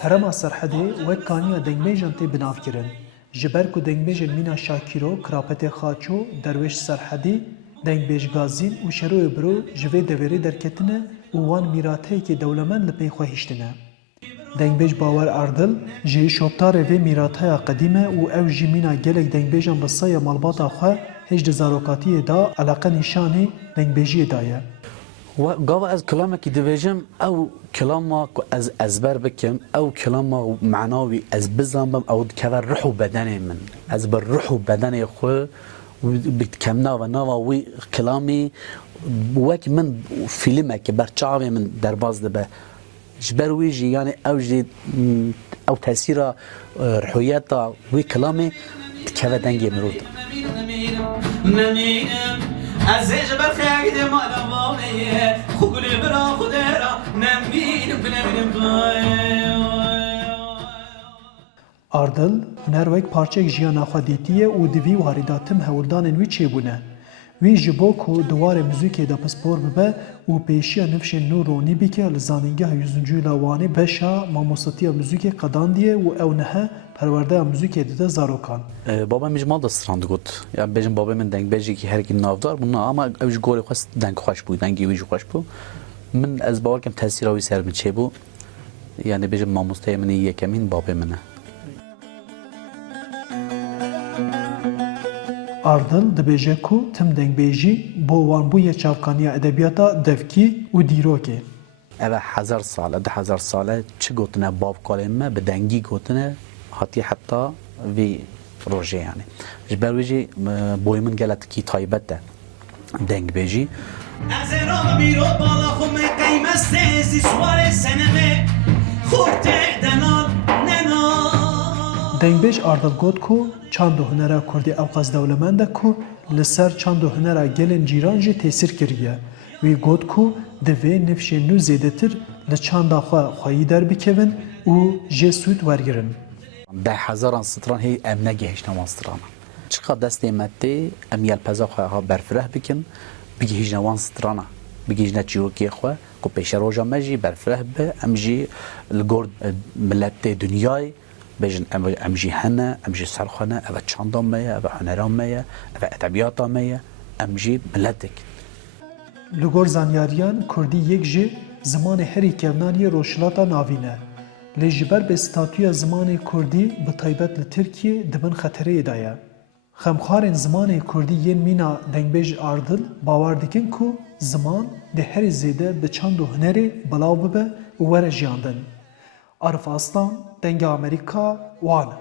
Herema Serhedê wek kaniya dengbêjan tê binavkirin. Ji ber ku dengbêjên mîna Şakîro, Kirapetê Xaço, Derweş Serhedî, dengbêj gazîn û şeroyê biro ji vê deverê derketine û wan mîrateyekê dewlemend li pê xwe hîştine. Dengbêj Bawer Erdil ji şoptarê vê mîrateya qedîm e û ew jî mîna gelek dengbêjan bi seya malbata xwe hêj di zarokatiyê da eleqe nîşanê dengbêjiyê daye. Gava ez kelamekî dibêjim ew kelama ku ez ezber bikim, ew kelama meعناوî ez bizanim ew dikeve ruh û bedenê min. Ez bi ruh û bedenê xwe bikem nava wî kelamê wek min fîlmekê ber çavê min derbas dibe. Ji ber wî jî yani ew jî ew tesîra ruhiyeta wî kelamê dikeve dengê mirov de. Erdil hunerwek parçek jiyana xwe dîtiye û di vî warî da tim hewildanên wî çêbûne. Wî ji bo ku di warê muzîkê de pispor bibe û pêşiya nifşên nû ronî bike li zanîngeha Yüzüncûyîla Wanê beşa mamostatiya muzîkê qedandiye û ew niha perwerdeya muzîkê dide zarokan. Babam ji mal da strandı got. Ya bêjim babê min dengbêjekî herkî navdar bûna ama ew ji gorê xwe deng xweş bû, dengê wî jî xweş bû. Min ez bawer kim tesîra wî ser min çêbû. Yani bêjim mamosteyê min yekemîn babê min e. Erdil dibêje ku tim dengbêjî bo wanbûyê çavkaniya edebiyata devkî û dîrokê. Ev 1000 sal, 1000 sal çi gotine bavkalên me bi dengî gotine hatiye heta vê rojê yani. Ji ber wê jî boyê min gelekî taybet e dengbêjî. Dengbêj Erdil got ku çand û hunera Kurdî ew qas dewlemend e ku li ser çand û hunera gelên cîran jî tesîr kiriye. Wî got ku divê nifşên nû zêdetir li çanda xwe xweyî derbikevin û jê sûd wergirin. 10,000 stran hê em negihîşne wan strana. Çiqa destê me tê em yelpeza xwe ha berfireh bikin, bigihîjne wan strana, bigihîjne çîrokê xwe ku pêşe roja me jî berfireh be, em jî li gor milletê dunyayê bêjin em jî hene, em jî serxwe ne, ev çanda me ye, ev hunera me ye, ev edebiyata me ye, em jî milletek. Li gor zanyariyan Kurdî yek ji zimanê herî kevnaniyê roşilata navîn e. Lê ji ber bê statûya zimanê Kurdî bi taybet li Tirkiye dibin xetereyê de ye. Xemxwarên zimanê Kurdî yên mîna dengbêj Erdil bawer dikin ku ziman di herî zêde bi çand û hunerê belav bibe û were jiyandin. Arif Aslan, Dengê Amerîka, Wan.